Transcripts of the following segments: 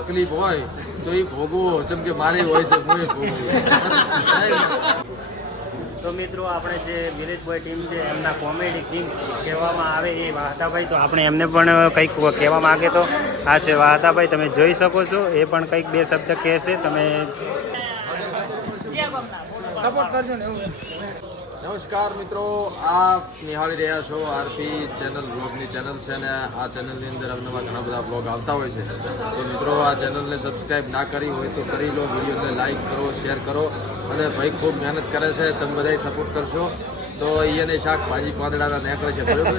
તકલીફ હોય તો એ ભોગવો જેમ કે મારી હોય છે હું ભોગવું. તો મિત્રો આપણે જે વિલેજ બોય ટીમ છે એમના કોમેડી કિંગ કહેવામાં આવે એ વાહતાભાઈ તો આપણે એમને પણ કંઈક કહેવા માંગે તો આ છે વાહતાભાઈ તમે જોઈ શકો છો એ પણ કંઈક બે શબ્દ કહેશે તમે નમસ્કાર મિત્રો, આપ નિહાળી રહ્યા છો આરપી ચેનલ બ્લોગની ચેનલ છે અને આ ચેનલની અંદર અવનવા ઘણા બધા બ્લોગ આવતા હોય છે. તો મિત્રો, આ ચેનલને સબસ્ક્રાઈબ ના કરી હોય તો કરી લો, વિડીયોને લાઈક કરો શેર કરો અને ભાઈ ખૂબ મહેનત કરે છે, તમે બધાય સપોર્ટ કરશો. તો અહીંયાને શાકભાજી પાંદડાના નીકળે છે, બરાબર?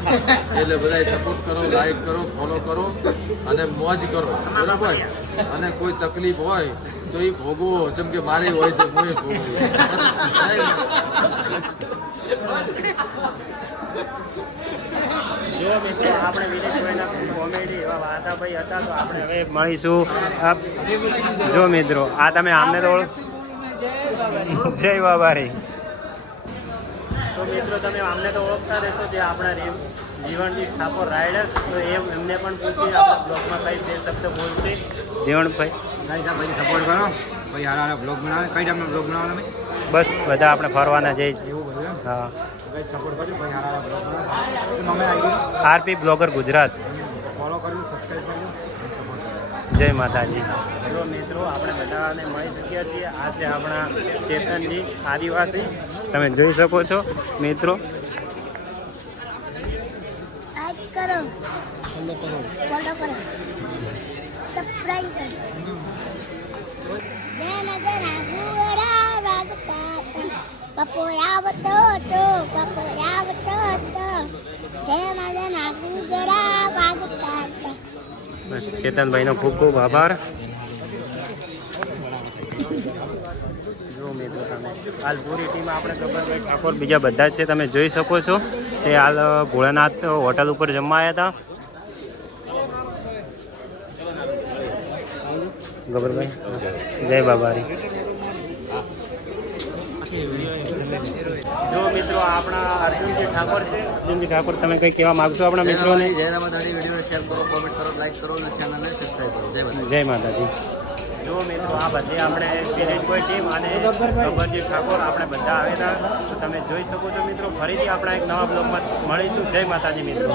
એટલે બધાય સપોર્ટ કરો લાઈક કરો ફોલો કરો અને મોજ કરો, બરાબર? અને કોઈ તકલીફ હોય તો એ ભોગવો જેમ કે મારી હોય છે હું ભોગવું. જો મિત્રો આપણે વિલેજ કોમેડી એવા વાહતાભાઈ હતા તો આપણે હવે મળીશું જો મિત્રો આ તમે આમને તો જય બાબારી. તો મિત્રો તમે આમને તો ઓળખતા રહેશો જે આપણા રેમ જીવનજી ઠાકોર રાયડર. તો એમ એમને પણ પૂછી આપણા બ્લોગમાં કઈ બે શબ્દ બોલશે. જીવણભાઈ ભાઈ સાહેબ ભાઈ સપોર્ટ કરો. ભાઈ હારા હારા બ્લોગ બનાવે. કઈ ટાઈમનો બ્લોગ બનાવવાનો ભાઈ? બસ બધા આપણે ફરવાના જઈ એવું બધું હા. સપોર્ટ કરજો ભાઈ હારા હારા બ્લોગ બનાવે. RP blogger Gujarat. ફોલો કરજો સબસ્ક્રાઈબ કરજો. જય માતાજી. જો મિત્રો આપણે બધાને મળી શક્યા છીએ આ છે આપણા ચેતનજી આદિવાસી. તમે જોઈ શકો છો મિત્રો. ફોલો કરો. ફોલો કરો. સબસ્ક્રાઇબ કરો. જય ચેતનભાઈનો ખૂબ ખૂબ આભાર. બીજા બધા છે, તમે જોઈ શકો છો. તે હાલ ભોળાનાથ હોટલ ઉપર જમવા આવ્યા હતા ગબ્બરભાઈ જય બાબારી. મિત્રો આપણા અર્જુનજી ઠાકોર છે. અર્જુનજી ઠાકોર તમે કંઈ કહેવા માગશો આપણા મિત્રોને? વીડિયો શેર કરો કોમેન્ટ કરો લાઈક કરો અને ચેનલને સબસ્ક્રાઈબ કરો. જય જય માતાજી. જો મિત્રો આ બધી આપણે વિલેજ કોઈ ટીમ અને ગબ્બરજી ઠાકોર આપણે બધા આવેલા. તો તમે જોઈ શકો છો મિત્રો ફરીથી આપણા એક નવા બ્લોગમાં મળીશું. જય માતાજી મિત્રો.